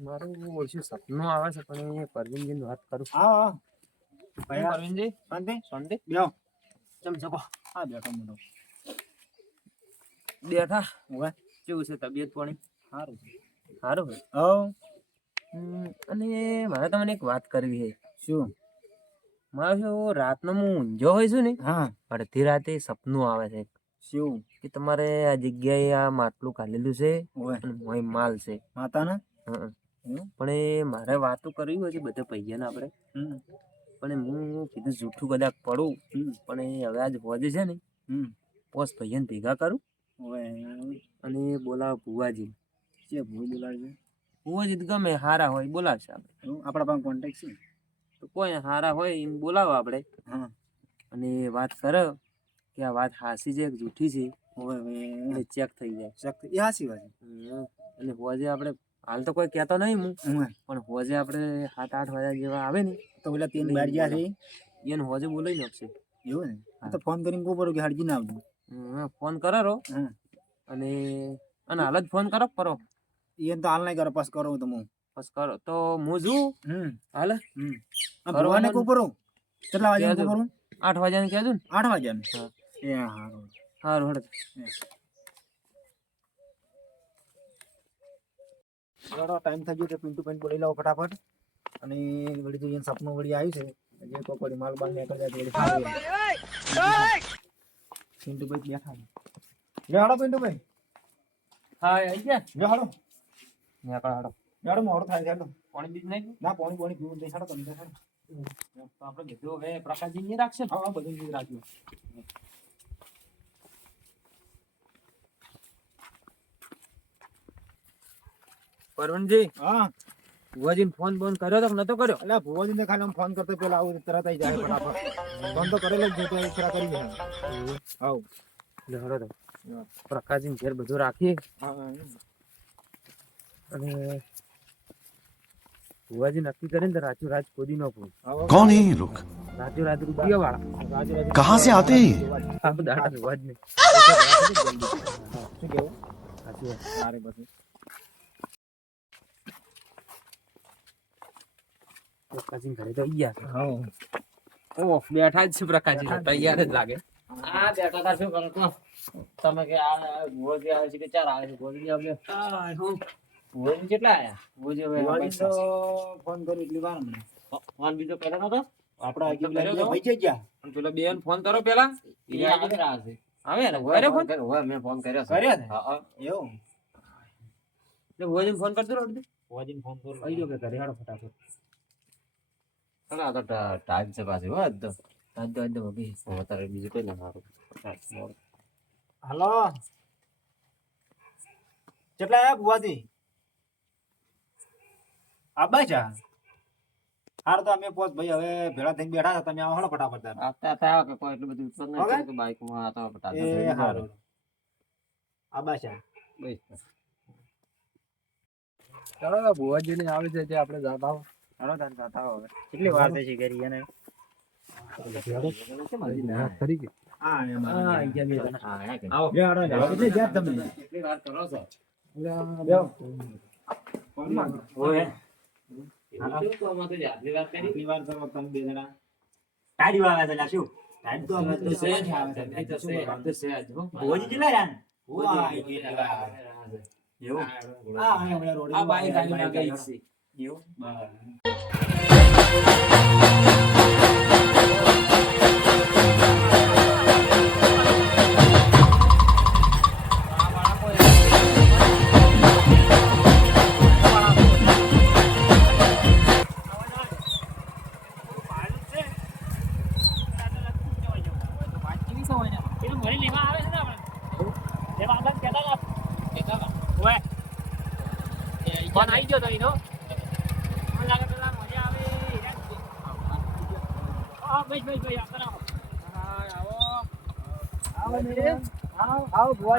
મારું ઓછું સપનું આવે છે પણ એ વાત કરું. ભાઈ પરવીનજી? શાંતિ? શાંતિ? બેહો. ચમ શકો હા બેઠો મોટો. બેઠા? હવે કેવું છે તબિયત પાણી? સારું સારું હોય હવ. અને મારે તમને એક વાત કરવી છે. શું? મારે શું રાતનો હું ઊંઝો હોય છું ને હા. અડધી રાતે સપનું આવે છે. શું? કે તમારે આ જગ્યાએ આ માટલું કાઢેલું છે અને મોય માલ છે. માતાના? હં. પણ એ મારે વાતો કરવી હોય છે બધા પૈયાને આપણે. પણ હું કીધું જૂઠું કદાચ પડું પણ એ હવે આજ હોજે છે ને પોસ ભાઈયાને ભેગા કરું અને બોલાવ ભુવાજી. જે ભૂ બોલાવજો ભુવાજી ગમે હારા હોય બોલાવશે આપણે. આપણા પાસે કોન્ટેક્ટ છે. તો કોઈ હારા હોય એમ બોલાવો આપણે. અને વાત કરો કે આ વાત હાસી છે જૂઠી છે ચેક થઈ જાય. ચેક એ હાસી વાત અને હોજે આપણે હાલ તો કોઈ કહેતો નહીં હું. પણ હોજે આપણે સાત આઠ વાગ્યા જેવા આવે ને તો પેલા તીન બાર ગયા છે. એને હોજે બોલાવી નાખશે એવું ને? તો ફોન કરીને કહું પડો કે હરજી ના આવજો. ફોન કરો હા. અને અને હાલ જ ફોન કરો કરો એ તો હાલ નહીં કરો પાસ કરો તો હું. બસ કરો. તો હું જોઉં હાલ. ભરવાને. કહું પડું કેટલા વાગ્યા. કહું આઠ વાગ્યાને કહેજો ને. આઠ વાગ્યાનું. હા. એ હારું સારું હળ ચાલો ટાઈમ થઈ ગયો છે પિન્ટુ પેન્ટ બોલી લાવો ફટાફટ. અને વળી જોઈએ સપનું વળી આવ્યું છે. જે કોઈ માલ બાલ નીકળી જાય તો વળી. પિન્ટુભાઈ બેઠા લે હાડો પિન્ટુભાઈ હા આઈ ગયા? લે હાડો ત્યાં પણ હાડો હાડો મોડું થાય છે પાણી બીજ નહીં? ના પાણી પાણી પીવું નહીં. હાડો તમે હાડો તો આપણે કીધું હવે પ્રકાશજી નહીં રાખશે ને? હા બધું જ પરવનજી હા ભુવાજીને ફોન બોન કર્યો તો નતો કર્યો એટલે ભુવાજીને ખાલી ફોન કરતો પેલા આવું તરત આવી જાય ફટાફટ ફોન તો કરેલો જ જોતો એક્સ્ટ્રા કરી જાય આવ લેવડો તો પ્રકાશજી ઘેર બધું રાખીએ અને ભુવાજી નક્કી કરીને તો રાજુ રાજ કોદી નો પૂછ કોણ હે લોક રાજુ રાજ રૂપિયા વાળા કહાં સે આતે આપ દાડા ભુવાજી ને શું કેવું રાજુ અરે બસ પ્રકાશજી ઘરે તો ગયા હા. ઓહ બેઠા જ છે પ્રકાશજી તૈયાર જ લાગે. આ બેઠા તા શું કરો તમે કે આ ભુવાજી આવે છે કે ચાર આવે છે? ભુવાજી આવે ભુવાજી કેટલા આયા? ભુવાજી હવે ફોન કર્યો એટલી વાર ફોન બીજો કર્યો નતો? આપડા આગળ? ભાઈ ગયા? અને બેન ફોન કરો પેલા? એ આવે છે. આવે ને? કર્યો ફોન મેં ફોન કર્યો. કર્યો ને? હા. એવું? ફોન કરજો રોડ અડધી ફોન કરો આવી કે ઘરે? હાડો ફટાફટ. આ તો ટાઈમ છે પાછી હો, તો વગી હું અત્યારે બીજું કઈ ના સારું હલો કેટલા આવ્યા ભુવાજી આબા છે હાર તો અમે પોત ભાઈ હવે ભેળા થઈને બેઠા હતા તમે આવો ફટાફટ. આપતા હતા કે કોઈ એટલું બધું ઉત્પન્ન નહીં કે બાઈકમાં આ તો ફટાફટ એ હારું આબા છે બસ. ચાલો ભુવાજી ને આવી છે જે આપણે જાતા તાર હવે. કેટલી વાર થઈ છે ઘરી એને? છો? શું તો અમે તો આવે તો તો હો. કેટલા કેટલી. આવે એવું? રોડ આ બાઈક છે. એવું ફોન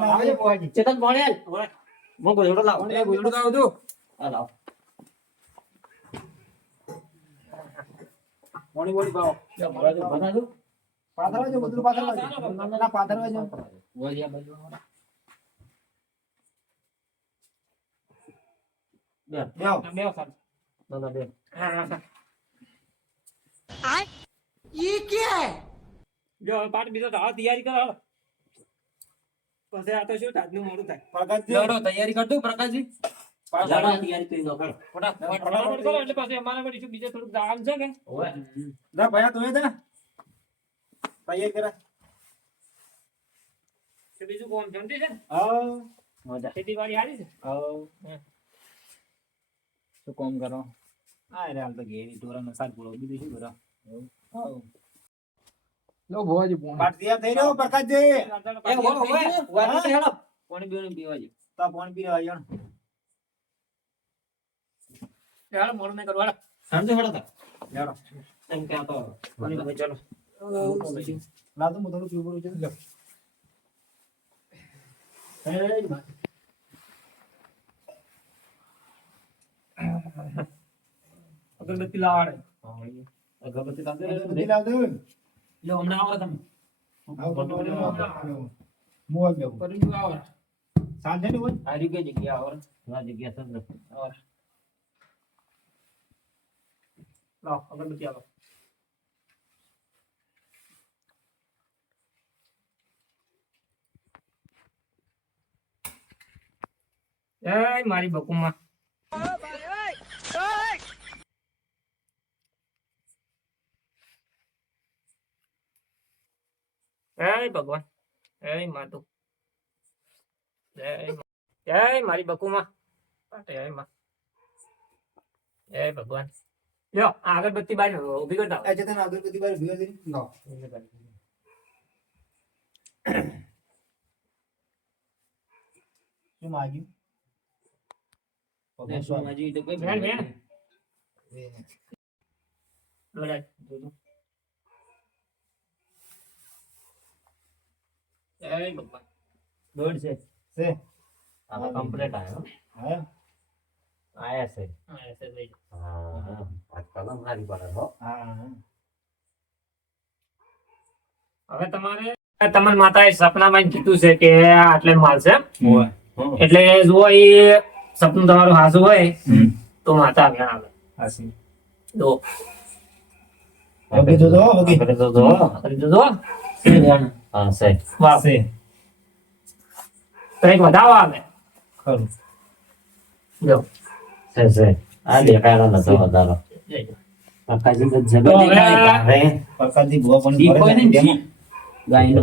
લાવજે બુવાજી. ચેતન પાણી બે જો. ના, ને. બે. બેહો. ના, ના, જો હવે પાઠ બીજો તો હવે તૈયારી કરો હવે. પછી આ તો શું તાજનું મોડું થાય પ્રકાશજી. લડો, તૈયારી કરજો પ્રકાશજી લડો, તૈયારી કરી નાખો. ફટાફટ, ફટાફટ કરો એટલે પછી અમારે વળી શું બીજે થોડુંક જવાનું છે કે ઓવે. જા ભૈયા તું એ જા. તૈયાર કરા. તો બીજું કોમ જમતી છે હા. મજા. ખેતીવાડી હારી છે હા. શું કામ કરો હા રે હાલ તો ઘેરી ઢોરાનો સાર બોલો બીજું શું કરો. લો ભુવાજી પોણી. પાટ તૈયાર થઈ રહ્યો પ્રકાશજી એ, ઓવે, ઓવે. વાત છે, હેડો. પાણી પીવાનું પીવા જેવું. તો પાણી પી રહ્યો જણ યાર મોર ને કરવા સમજો હેડો તા લેવડો. એમ કે તો પાણી પી ચાલો ના તો મોટો પીવું પડું છે અગરબત્તી લાવાડે અગરબત્તી લાવજો ને. બધી લાવ દે લ્યો, હમણાં આવો તમે. આવ આવ. કરી દઉં આવડે સાંજે ને હોય જગ્યા આવો ને? જગ્યા છે ને. આવો. લાવો અગરબત્તી આવો એ મારી બકુમાં જય ભગવાન જય માતું જય મા- જય મારી બકુમાં જય માં જય ભગવાન લ્યો આ અગરબત્તી બાર ઊભી કરતા આ ચેતન અગરબત્તી બાર ભીગા દે લાવ શું માગ્યું ને શું હજી તો કોઈ બેન, બેન. એ. ભગવાન દોઢ છે. છે. આ તો કમ્પ્લીટ આવ્યો. હા. આયા છે. હા એસે લઈ હા આ કલમ હારી પડે હો. હા હવે તમારે તમારા માતાએ સપનામાં કીધું છે કે આ આટલે માલ છે એટલે જો એ સપનું તમારું હાસું હોય તો માતા વેણ આવે. હાસી જો ઓકે જો જો ઓકે જો તો જો છે વેણ. હા સાહેબ. વાહ છે તો એક વધાવો આવે ખરું. જો. સાહેબ સાહેબ. આ દેખાડો નતો વધારો. પકાજી તો જબર દેખાય રે પકાજી ભૂવા. પણ ભરે ને ડેમો ગાયનો.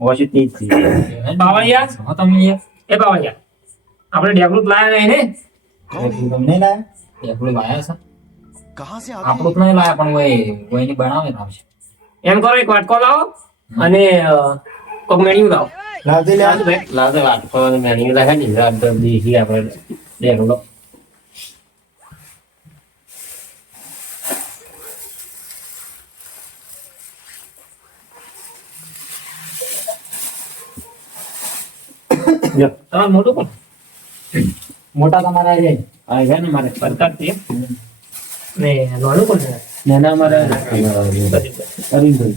વોશી તીજથી બાવાયા હો તમે એ બાવાયા આપણે ડેવલપ લાયા નહીં ને? તમને લાયા? ડેવલપ લાયા છે. કહાં સે આપણું નહીં લાયા પણ વય વયની બનાવે આવશે. એમ કરો એક વાટકો લાવો. અને કોક મેણ્યું લાવો. લાવજે લાવજો. લાગે વાટકો મેન્યુ લાગે ને રાત તો દીધી આપણે દેખલો તમારે મોટું કોણ? મોટા તમારા આવી જાય ને મારે સરકાર એમ. ને નાનું કોણ છે? નાના મારે પ્રદીપભાઈ. અરવિંદભાઈ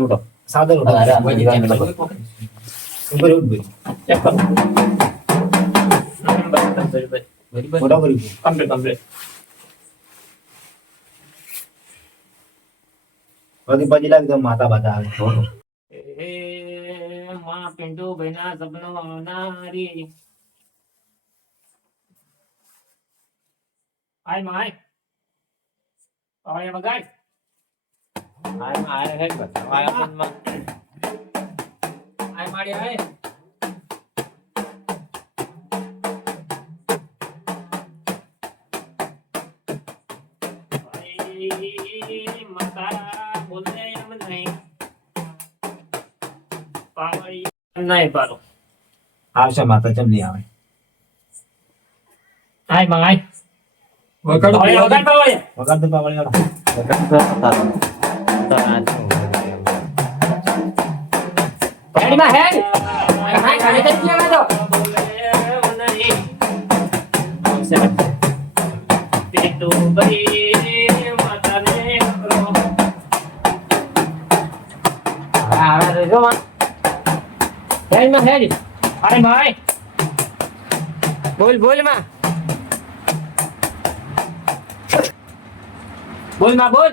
ઊભો. કમ્પ્લીટ કમ્પ્લીટ બાકી પછી લાગે માતા બાતા આવે એ માં પિન્ટુ ભાઈના સપનો આવનારી આયમાં આય વગાડ આય આય હે બધા આય મનમાં આય માડી આય. ભાઈ, માતા બોલે એમ નહીં. પાડો. આવશે માતા ચમ નહીં આવે. આયમાં આય. વગાડો હવે વગાડ તો પાવળી વાળો હેડમાં હેડ. હાય, ખાલી કરી દો. એમ નહીં. પિન્ટુ ભાઈ, માતાને આવે તો માં માં માં બોલ બોલમાં બોલમાં બોલ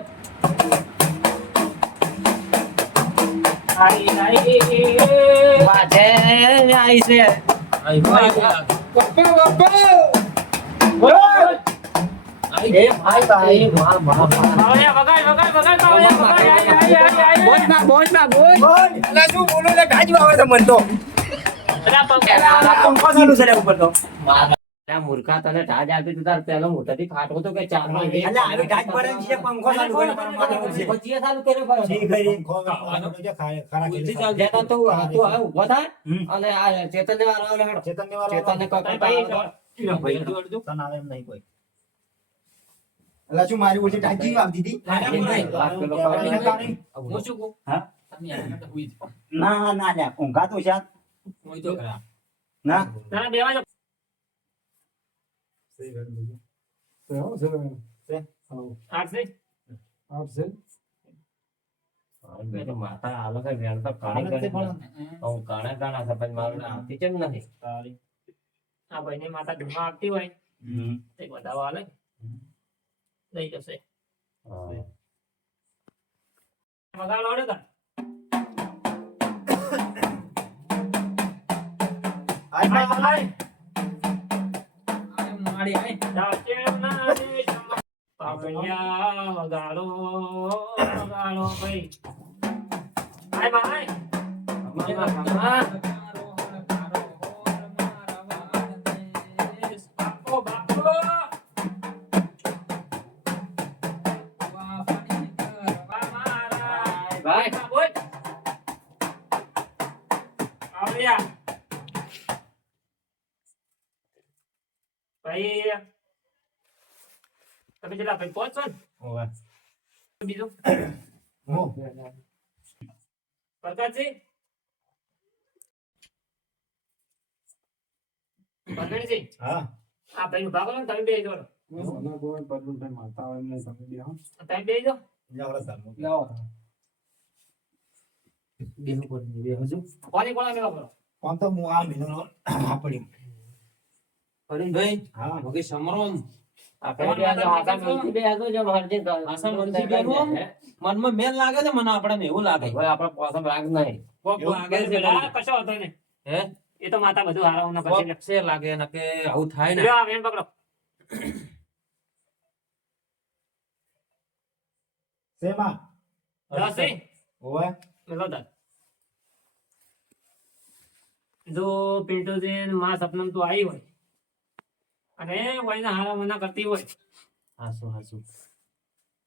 એટલે શું બોલું લે ગાજુ આવે છે મન તો પંખો ચાલુ છે ઉપર તો મારા મૂર્ખા તને ઢાજ આપી તું તાર પેલો મોટાથી ખાટો તો કે ચારમાં એટલે આવી ગાજ પડે છે પંખો ચાલુ કરે મારા માથા પર છે. પછી ચાલુ કર્યો ખરો. ઠીક પંખો ચાલુ છે ખાય ખરા બુદ્ધિ ચાલ જતા તો તું હવે ઊભો થાય અને આ ચેતન ને વાળો હેડો. ચેતન ને વાળો ચેતન ને કઈ ભાઈ, ભાઈ તને આવે એમ નહીં કોઈ. એટલે શું મારી ઓછી આપી દીધી હું શું કહું. હા? ના ના લ્યા ઊંઘા તો છે. ના? ના બેવા જો આઠ આવશે હવે તો માતા આલો કે વેણ તો કાણી? કાણા કાણા સપન મારું આવતી કેમ નથી. આ ભાઈની માતા આવતી હોય. તે બધા વાલે લઈ જશે. આય આય. રે જમા. પાપડિયા વગાડો વગાડો ભાઈ આયમાં તમે જેટલા ભાઈ પહોંચો ને. બીજું હો. પ્રકાશજી પ્રકાશજી હા આ ભાઈ ભાગો ને તમે બે જો માતા હોય એમને તમે બે હા તમે બે જો જા ઓલા સામે. લાવો કોની કોના મેળો કરો કોણ તો હું આ મહિનાનો આ પડી ભાઈ હા ઓકે સમરોમ મનમાં મેલ લાગે છે મને આપણે એવું લાગે. ભાઈ આપણે પોસમ રાગ નહીં. કોક એવું લાગે છે આ કશો હતો ને હે? એ તો માતા બધું હારા પછી. છે લાગે ને કે આવું થાય ને. લ્યો વેણ પકડો. દસી. મેલો જો પિન્ટુજી માં સપનમ તું આવી હોય અને વયના હારા મના કરતી હોય. હાસુ હાસુ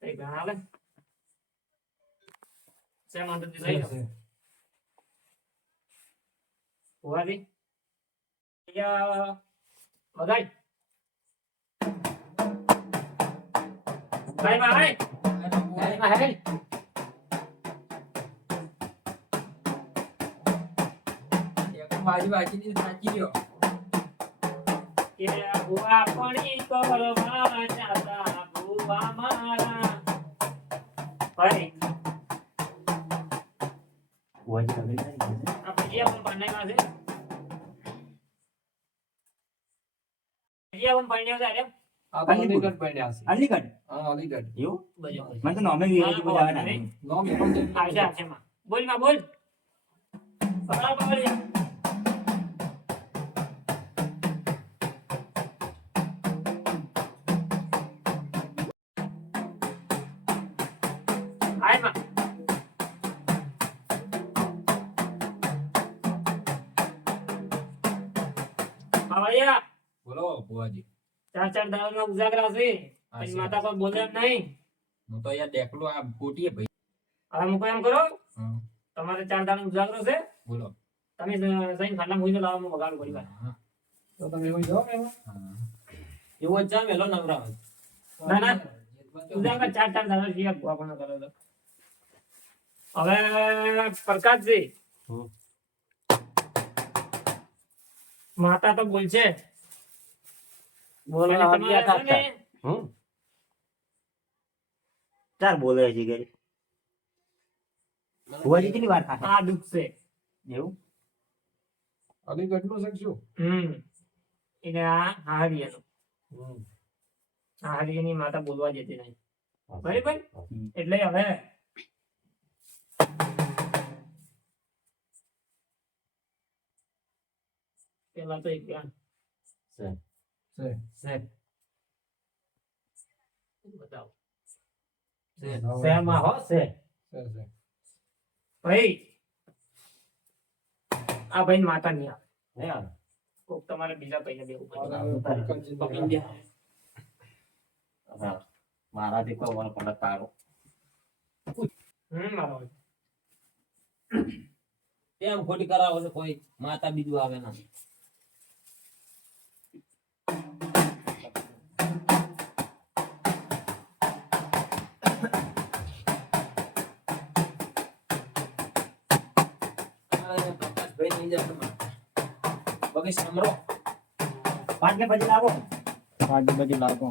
એ ઘણા લે. સે માંડતી લઈ લો ઉવારી યા બગાઈ બાય બાય બાજુ બાજુ સાચી ગયો કે ભુવા પણી કરવા જાતા ભુવા મારા ભાઈ આપણે જે પણ પાણી છે જે પણ પાણી છે અરે અલીગઢ પડ્યા છે. અલીગઢ? હા અલીગઢ. એવું? મને તો નામે વિરાજી બધા આવે. નામ એવું આવશે આવશે માં બોલમાં બોલ. બુવાજી ચાર ચાર દાડાનો ઉજાગરા છે. પછી માતા પર બોલે નહીં. હું તો યાર દેખલો આ ખોટીએ ભાઈ. હવે મૂકો એમ કરો. તમારે ચાર દાડાનો ઉજાગરો છે. બોલો. તમે જઈને ખાટલા મૂકીને લાવો હું બગાડું કરી વાર તો તમે એવું જો એમાં એવો જ વેલો નવરા ના ના. ઉજાગરા ચાર ચાર દાડા છે આપણને કરો તો હવે પ્રકાશજી. માતા તો બોલશે. બોલો ચાર બોલે છે ઘરે. ભુવાજી કેટલી વાર થાય આ દુઃખ એવું? અલી કેટલું શકશું હમ. એટલે આ હારિયાનું હારિયાની માતા બોલવા જતી નહીં બરાબર? એટલે હવે પેલા તો એક ધ્યાન બતાવો હો છે ભાઈ આ ભાઈ માતા નહીં આવે નહીં આવે. કોક તમારે બીજા ભાઈને બેવું પડે. મારાથી કોઈ પડે તારો હમ મારો. એમ ખોટી કરાવો છો કોઈ માતા બીજું આવે ના પ્રકાશભાઈ નહીં જાય બગી સમરો પાંચ કે પછી લાવો પાંચ બજે લાગો